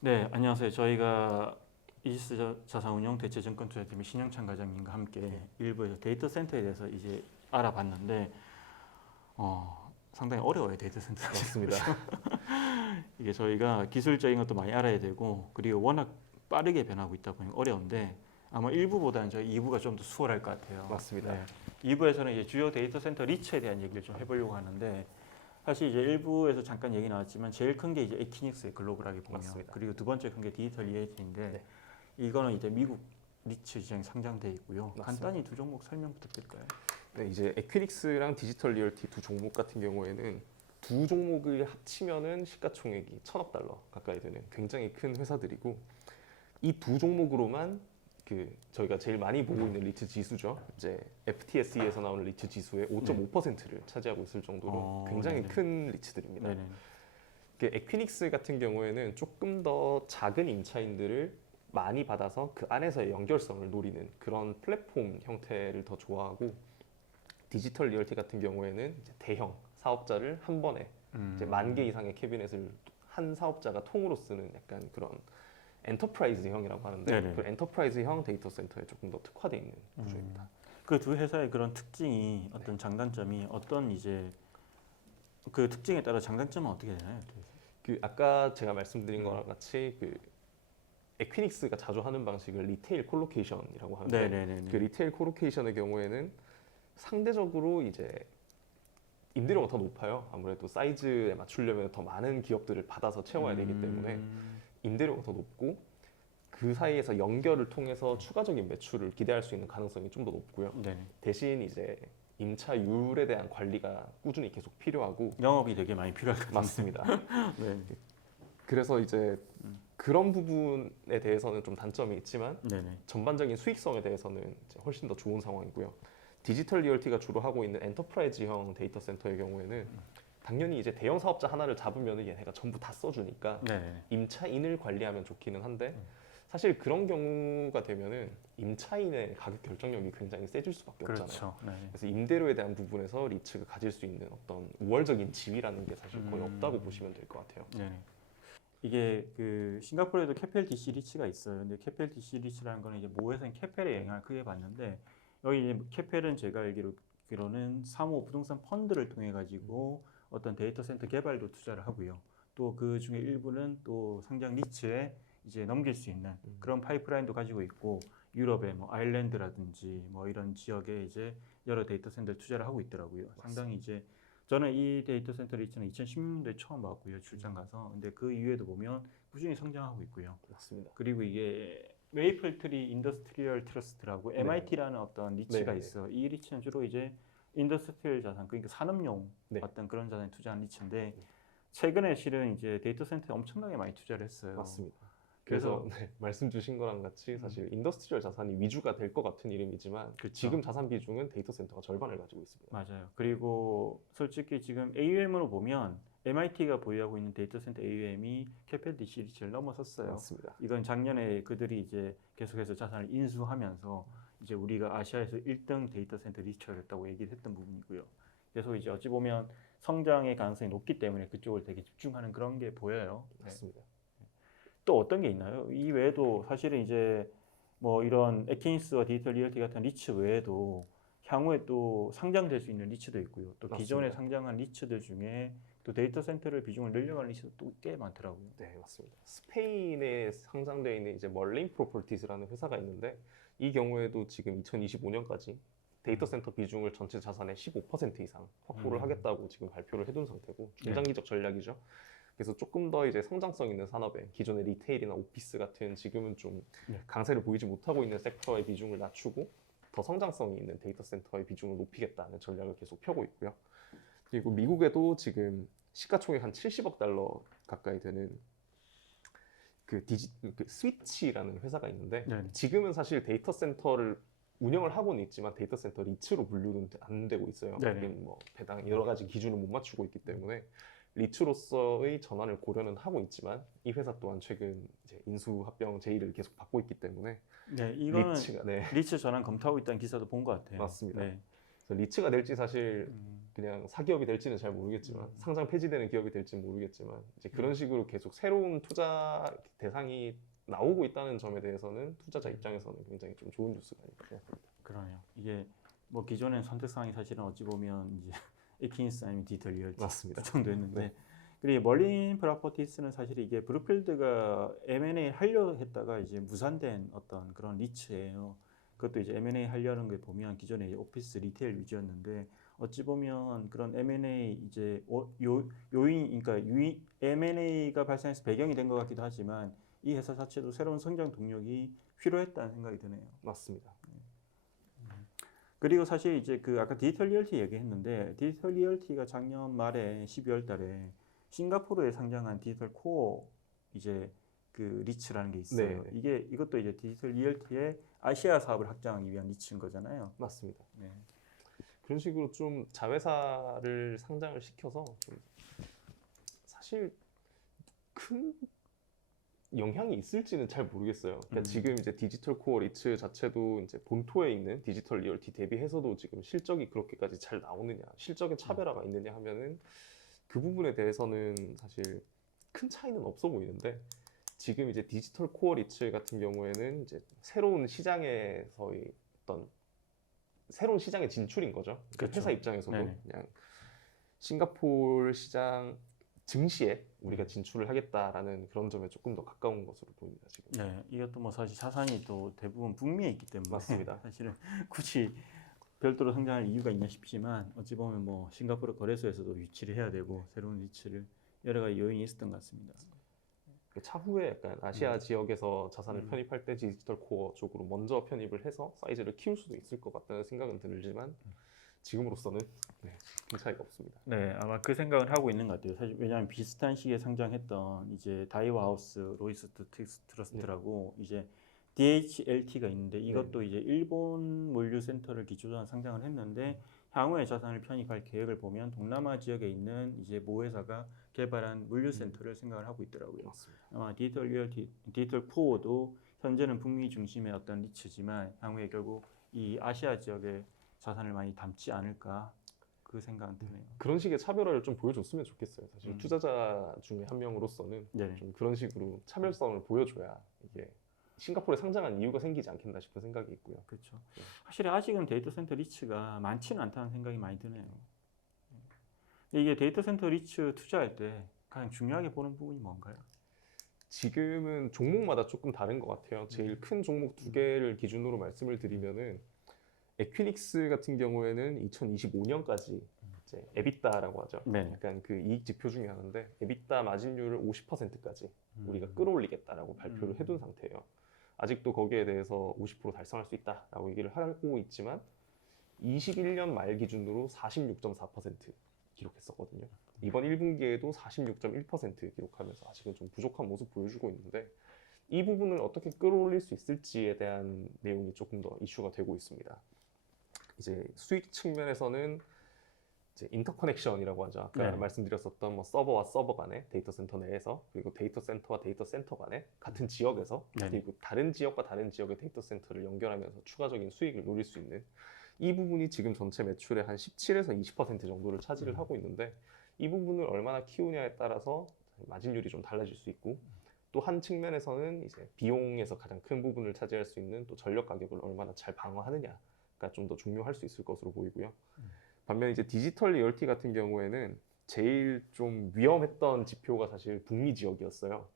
네, 안녕하세요. 저희가 이지스 자산운용 대체증권투자팀의 신영찬 과장님과 함께 일부에서 데이터 센터에 대해서 이제 알아봤는데 상당히 어려워요, 데이터 센터가. 맞습니다. 이게 저희가 기술적인 것도 많이 알아야 되고 그리고 워낙 빠르게 변하고 있다 보니 어려운데 아마 1부보다는 저희 2부가 좀 더 수월할 것 같아요. 맞습니다. 네. 2부에서는 이제 주요 데이터 센터 리츠에 대한 얘기를 좀 해보려고 하는데 사실 이제 1부에서 잠깐 얘기 나왔지만 제일 큰 게 이제 에키닉스의 글로벌하게 보면 맞습니다. 그리고 두 번째 큰 게 디지털 리얼티인데 네. 이거는 이제 미국 리츠 시장에 상장돼 있고요. 맞습니다. 간단히 두 종목 설명 부탁드릴까요? 네, 이제 에퀴닉스랑 디지털 리얼티 두 종목 같은 경우에는 두 종목을 합치면은 시가총액이 1,000억 달러 가까이 되는 굉장히 큰 회사들이고 이 두 종목으로만 저희가 제일 많이 보고 있는 리츠 지수죠. 이제 FTSE에서 나오는 리츠 지수의 5.5%를 차지하고 있을 정도로 굉장히 네네. 큰 리츠들입니다. 네네. 에퀴닉스 같은 경우에는 조금 더 작은 임차인들을 많이 받아서 그 안에서의 연결성을 노리는 그런 플랫폼 형태를 더 좋아하고 디지털 리얼티 같은 경우에는 이제 대형 사업자를 한 번에 이제 10,000개 이상의 캐비넷을 한 사업자가 통으로 쓰는 약간 그런 엔터프라이즈형이라고 하는데 네네. 그 엔터프라이즈형 데이터 센터에 조금 더 특화되어 있는 구조입니다. 그 두 회사의 그런 특징이 어떤 장단점이 어떤 이제 그 특징에 따라 장단점은 어떻게 되나요? 아까 제가 말씀드린 거랑 같이 에퀴닉스가 자주 하는 방식을 리테일 콜로케이션이라고 하는데 네네네. 그 리테일 콜로케이션의 경우에는 상대적으로 이제 임대료가 더 높아요. 아무래도 사이즈에 맞추려면 더 많은 기업들을 받아서 채워야 되기 때문에 임대료가 더 높고 그 사이에서 연결을 통해서 추가적인 매출을 기대할 수 있는 가능성이 좀 더 높고요. 네. 대신 이제 임차율에 대한 관리가 꾸준히 계속 필요하고 영업이 되게 많이 필요하거든요. 맞습니다. 네. 그래서 이제 그런 부분에 대해서는 좀 단점이 있지만 네네. 전반적인 수익성에 대해서는 이제 훨씬 더 좋은 상황이고요. 디지털 리얼티가 주로 하고 있는 엔터프라이즈형 데이터 센터의 경우에는 당연히 이제 대형 사업자 하나를 잡으면 얘네가 전부 다 써주니까 네. 임차인을 관리하면 좋기는 한데 사실 그런 경우가 되면은 임차인의 가격 결정력이 굉장히 세질 수밖에 없잖아요. 그렇죠. 네. 그래서 임대료에 대한 부분에서 리츠가 가질 수 있는 어떤 우월적인 지위라는 게 사실 거의 없다고 보시면 될 것 같아요. 네. 이게 그 싱가포르에도 캐펠 DC 리츠가 있어요. 근데 캐펠 DC 리츠라는 거는 이제 모회사인 캐펠의 영향을 크게 받는데 여기 이제 캐펠은 제가 알기로는 사모 부동산 펀드를 통해 가지고 어떤 데이터 센터 개발도 투자를 하고요. 또 그 중에 일부는 또 상장 리츠에 이제 넘길 수 있는 그런 파이프라인도 가지고 있고 유럽의 뭐 아일랜드라든지 뭐 이런 지역에 이제 여러 데이터 센터를 투자를 하고 있더라고요. 상당히 이제 저는 이 데이터 센터 리츠는 2016년도에 처음 봤고요. 출장 가서. 근데 그 이후에도 보면 꾸준히 성장하고 있고요. 맞습니다. 그리고 이게 메이플트리 인더스트리얼 트러스트라고 네. MIT라는 어떤 리츠가 네. 있어. 이 리츠는 주로 이제 인더스트리얼 자산, 그러니까 산업용 네. 어떤 그런 자산에 투자한 리츠인데 최근에 실은 이제 데이터 센터에 엄청나게 많이 투자를 했어요. 맞습니다. 그래서 그래서 말씀 주신 거랑 같이 사실 인더스트리얼 자산이 위주가 될 것 같은 이름이지만 그쵸. 지금 자산 비중은 데이터 센터가 절반을 가지고 있습니다. 맞아요. 그리고 솔직히 지금 AUM으로 보면 MIT가 보유하고 있는 데이터 센터 AUM이 캐펠 DC 리츠를 넘어섰어요. 맞습니다. 이건 작년에 그들이 이제 계속해서 자산을 인수하면서 이제 우리가 아시아에서 1등 데이터 센터 리츠가 됐다고 얘기를 했던 부분이고요. 그래서 이제 어찌 보면 성장의 가능성이 높기 때문에 그쪽을 되게 집중하는 그런 게 보여요. 네. 맞습니다. 또 어떤 게 있나요? 이 외에도 사실은 이제 뭐 이런 에키니스와 디지털 리얼티 같은 리츠 외에도 향후에 또 상장될 수 있는 리츠도 있고요. 또 기존에 맞습니다. 상장한 리츠들 중에 또 데이터 센터를 비중을 늘려가는 리츠도 또 꽤 많더라고요. 네, 맞습니다. 스페인에 상장되어 있는 이제 멀린 프로퍼티스라는 회사가 있는데 이 경우에도 지금 2025년까지 데이터 센터 비중을 전체 자산의 15% 이상 확보를 하겠다고 지금 발표를 해둔 상태고 중장기적 전략이죠. 그래서 조금 더 이제 성장성 있는 산업에 기존의 리테일이나 오피스 같은 지금은 좀 강세를 보이지 못하고 있는 섹터의 비중을 낮추고 더 성장성이 있는 데이터 센터의 비중을 높이겠다는 전략을 계속 펴고 있고요. 그리고 미국에도 지금 시가총액 한 70억 달러 가까이 되는 그 스위치라는 회사가 있는데 네. 지금은 사실 데이터 센터를 운영을 하고는 있지만 데이터 센터 리츠로 분류는 안 되고 있어요. 네네. 여긴 뭐 배당 여러 가지 기준을 못 맞추고 있기 때문에 리츠로서의 전환을 고려는 하고 있지만 이 회사 또한 최근 이제 인수 합병 제의를 계속 받고 있기 때문에 네, 이거는 리츠가 리츠 전환 검토하고 있다는 기사도 본 것 같아요. 맞습니다. 네. 그래서 리츠가 될지 사실 음, 그냥 사기업이 될지는 잘 모르겠지만 상장 폐지되는 기업이 될지는 모르겠지만 이제 그런 식으로 계속 새로운 투자 대상이 나오고 있다는 점에 대해서는 투자자 입장에서는 굉장히 좀 좋은 뉴스가 아닐까 생각합니다. 그러네요. 이게 뭐 기존엔 선택사항이 사실은 어찌 보면 이제 에킨스 아니면 디지털 리얼티 맞습니다. 그 정도였는데 네. 그리고 멀린 프로퍼티스는 사실 이게 브룩필드가 M&A 하려 했다가 이제 무산된 어떤 그런 리츠예요. 그것도 이제 M&A 하려는 게 보면 기존에 이제 오피스 리테일 위주였는데 어찌 보면 그런 M&A 이제 요인 그러니까 M&A가 발생해서 배경이 된 것 같기도 하지만 이 회사 자체도 새로운 성장 동력이 필요했다는 생각이 드네요. 맞습니다. 그리고 사실 이제 그 아까 디지털 리얼티 얘기했는데 디지털 리얼티가 작년 말에 12월 달에 싱가포르에 상장한 디지털 코어 이제 그 리츠라는 게 있어요. 네. 이게 이것도 이제 디지털 리얼티의 아시아 사업을 확장하기 위한 리츠인 거잖아요. 맞습니다. 네. 그런 식으로 좀 자회사를 상장을 시켜서 좀 사실 큰 영향이 있을지는 잘 모르겠어요. 그러니까 지금 이제 디지털 코어 리츠 자체도 이제 본토에 있는 디지털 리얼티 대비해서도 지금 실적이 그렇게까지 잘 나오느냐, 실적의 차별화가 있느냐 하면은 그 부분에 대해서는 사실 큰 차이는 없어 보이는데 지금 이제 디지털 코어 리츠 같은 경우에는 이제 새로운 시장에서의 어떤 새로운 시장의 진출인 거죠. 그러니까 그렇죠. 회사 입장에서도 네네. 그냥 싱가포르 시장 증시에 우리가 진출을 하겠다라는 그런 점에 조금 더 가까운 것으로 보입니다, 지금. 네, 이것도 뭐 사실 자산이 또 대부분 북미에 있기 때문에 맞습니다. 사실은 굳이 별도로 성장할 이유가 있나 싶지만 어찌 보면 뭐 싱가포르 거래소에서도 유치를 해야 되고 새로운 리츠를 여러 가지 요인이 있었던 것 같습니다. 차후에 약간 아시아 지역에서 자산을 편입할 때 디지털 코어 쪽으로 먼저 편입을 해서 사이즈를 키울 수도 있을 것 같다는 생각은 들지만 지금으로서는 큰 차이가 없습니다. 네, 아마 그 생각을 하고 있는 것 같아요. 사실 왜냐하면 비슷한 시기에 상장했던 이제 다이와 하우스 로이스트 트러스트라고 이제 DHLT가 있는데 이것도 이제 일본 물류센터를 기초로 한 상장을 했는데 향후에 자산을 편입할 계획을 보면 동남아 지역에 있는 이제 모 회사가 개발한 물류센터를 생각을 하고 있더라고요. 맞습니다. 아마 디지털 리얼티, 디지털 코어도 현재는 북미 중심의 어떤 리츠지만 향후에 결국 이 아시아 지역에 자산을 많이 담지 않을까 그 생각은 드네요. 그런 식의 차별화를 좀 보여줬으면 좋겠어요. 사실 투자자 중에 한 명으로서는 네. 좀 그런 식으로 차별성을 보여줘야 이게 싱가포르에 상장한 이유가 생기지 않겠나 싶은 생각이 있고요. 그렇죠. 확실히 아직은 데이터 센터 리츠가 많지는 않다는 생각이 많이 드네요. 근데 이게 데이터 센터 리츠 투자할 때 가장 중요하게 보는 부분이 뭔가요? 지금은 종목마다 조금 다른 것 같아요. 제일 큰 종목 두 개를 기준으로 말씀을 드리면은 에퀴닉스 같은 경우에는 2025년까지 이제 에비타라고 하죠. 네. 약간 그 이익 지표 중에 하나인데 에비타 마진율을 50%까지 우리가 끌어올리겠다라고 발표를 해둔 상태예요. 아직도 거기에 대해서 50% 달성할 수 있다라고 얘기를 하고 있지만 21년 말 기준으로 46.4% 기록했었거든요. 이번 1분기에도 46.1% 기록하면서 아직은 좀 부족한 모습 보여주고 있는데 이 부분을 어떻게 끌어올릴 수 있을지에 대한 내용이 조금 더 이슈가 되고 있습니다. 이제 수익 측면에서는 이제 인터커넥션이라고 하죠. 아까 네. 말씀드렸었던 뭐 서버와 서버 간에 데이터 센터 내에서 그리고 데이터 센터와 데이터 센터 간에 같은 지역에서 네. 그리고 다른 지역과 다른 지역의 데이터 센터를 연결하면서 추가적인 수익을 노릴 수 있는 이 부분이 지금 전체 매출의 한 17에서 20% 정도를 차지를 하고 있는데 이 부분을 얼마나 키우냐에 따라서 마진율이 좀 달라질 수 있고 또 한 측면에서는 이제 비용에서 가장 큰 부분을 차지할 수 있는 또 전력 가격을 얼마나 잘 방어하느냐가 좀 더 중요할 수 있을 것으로 보이고요. 반면 이제 디지털 리얼티 같은 경우에는 제일 좀 위험했던 지표가 사실 북미 지역이었어요.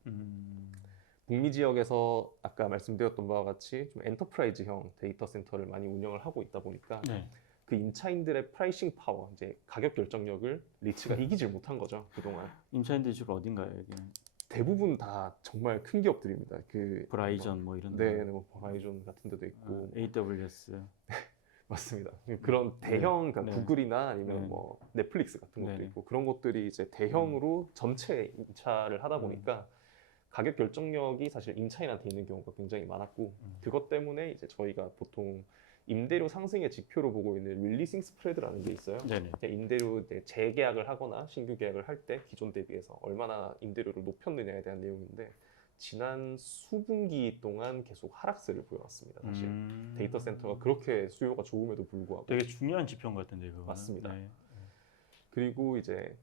북미 지역에서 아까 말씀드렸던 바와 같이 좀 엔터프라이즈형 데이터 센터를 많이 운영을 하고 있다 보니까 네. 그 임차인들의 프라이싱 파워, 이제 가격 결정력을 리츠가 이기질 못한 거죠, 그동안. 임차인들 주로 어딘가요, 여기는? 대부분 다 정말 큰 기업들입니다. 그 브라이전 뭐 이런 네, 뭐 버라이전 같은 데도 있고 AWS. 맞습니다. 그런 대형, 그러니까 네. 구글이나 아니면 네. 뭐 넷플릭스 같은 것도 네. 있고 그런 것들이 이제 대형으로 전체 임차를 하다 보니까 가격 결정력이 사실 임차인한테 있는 경우가 굉장히 많았고 그것 때문에 이제 저희가 보통 임대료 상승의 지표로 보고 있는 릴리싱 스프레드라는 게 있어요. 네네. 그러니까 임대료 이제 재계약을 하거나 신규 계약을 할 때 기존 대비해서 얼마나 임대료를 높였느냐에 대한 내용인데 지난 수분기 동안 계속 하락세를 보여왔습니다. 사실 데이터 센터가 음. 그렇게 수요가 좋음에도 불구하고 되게 중요한 지표인 것 같은데 그거. 맞습니다. 네. 그리고 이제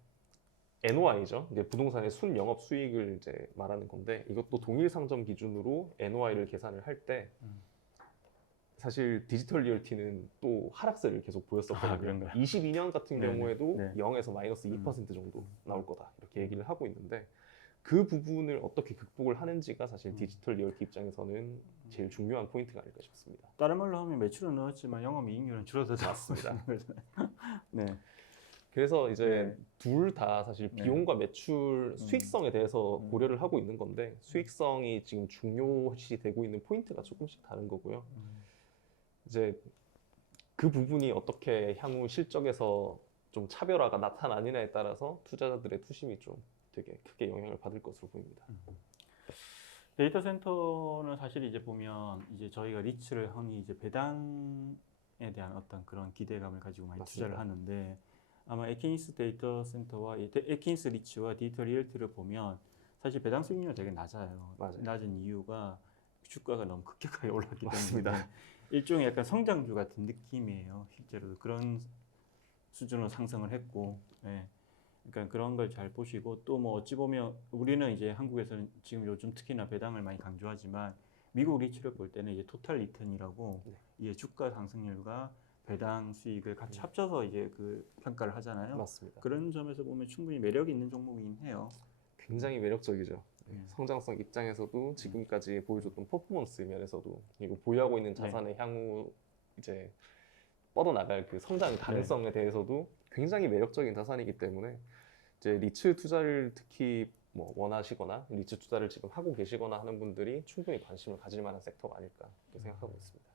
NOI죠. 이제 부동산의 순 영업 수익을 이제 말하는 건데 이것도 동일 상점 기준으로 NOI를 계산을 할 때 음. 사실 디지털 리얼티는 또 하락세를 계속 아, 보였었거든요. 그런가요? 22년 같은 네네. 경우에도 네. 0에서 마이너스 2% 정도 나올 거다 이렇게 얘기를 하고 있는데 그 부분을 어떻게 극복을 하는지가 사실 디지털 리얼티 입장에서는 제일 중요한 포인트가 아닐까 싶습니다. 다른 말로 하면 매출은 늘었지만 영업이익률은 줄어들었다. 맞습니다. 네. 그래서 이제 네. 둘 다 사실 네. 비용과 매출 수익성에 대해서 고려를 하고 있는 건데 수익성이 지금 중요시 되고 있는 포인트가 조금씩 다른 거고요. 이제 그 부분이 어떻게 향후 실적에서 좀 차별화가 나타나느냐에 따라서 투자자들의 투심이 좀 되게 크게 영향을 받을 것으로 보입니다. 데이터 센터는 사실 이제 보면 이제 저희가 리츠를 흔히 이제 배당에 대한 어떤 그런 기대감을 가지고 많이 맞습니다. 투자를 하는데 아마 에킨스 데이터 센터와 에킨스 리츠와 디지털 리얼티를 보면 사실 배당 수익률이 되게 낮아요. 맞아요. 낮은 이유가 주가가 너무 급격하게 올랐기 맞습니다. 때문에 일종의 약간 성장주 같은 느낌이에요. 실제로 그런 수준으로 상승을 했고, 예. 그러니까 그런 걸 잘 보시고 또 뭐 어찌 보면 우리는 이제 한국에서는 지금 요즘 특히나 배당을 많이 강조하지만 미국 리츠를 볼 때는 이제 토탈 리턴이라고 네. 이게 주가 상승률과 배당 수익을 같이 합쳐서 이제 그 평가를 하잖아요. 맞습니다. 그런 점에서 보면 충분히 매력 있는 종목이긴 해요. 굉장히 매력적이죠. 네. 성장성 입장에서도 지금까지 보여줬던 퍼포먼스 면에서도 그리고 보유하고 있는 네. 자산의 향후 이제 뻗어나갈 그 성장 가능성에 대해서도 굉장히 매력적인 자산이기 때문에 이제 리츠 투자를 특히 뭐 원하시거나 리츠 투자를 지금 하고 계시거나 하는 분들이 충분히 관심을 가질 만한 섹터가 아닐까 이렇게 생각하고 있습니다.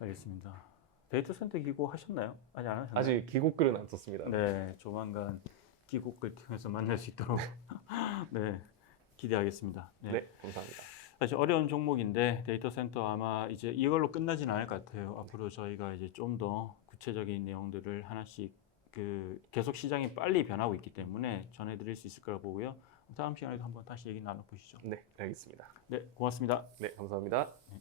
알겠습니다. 데이터 센터 기고 하셨나요? 아직 안 하셨나요? 아직 기고글은 안 썼습니다. 네, 조만간 기곡을 통해서 만날 수 있도록 네, 기대하겠습니다. 네. 네, 감사합니다. 사실 어려운 종목인데 데이터 센터 아마 이제 이걸로 끝나지는 않을 것 같아요. 앞으로 저희가 이제 좀 더 구체적인 내용들을 하나씩 그 계속 시장이 빨리 변하고 있기 때문에 전해드릴 수 있을 거라고 보고요. 다음 시간에도 한번 다시 얘기 나눠보시죠. 네, 알겠습니다. 네, 고맙습니다. 네, 감사합니다. 네.